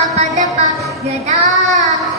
papa, papa, papa,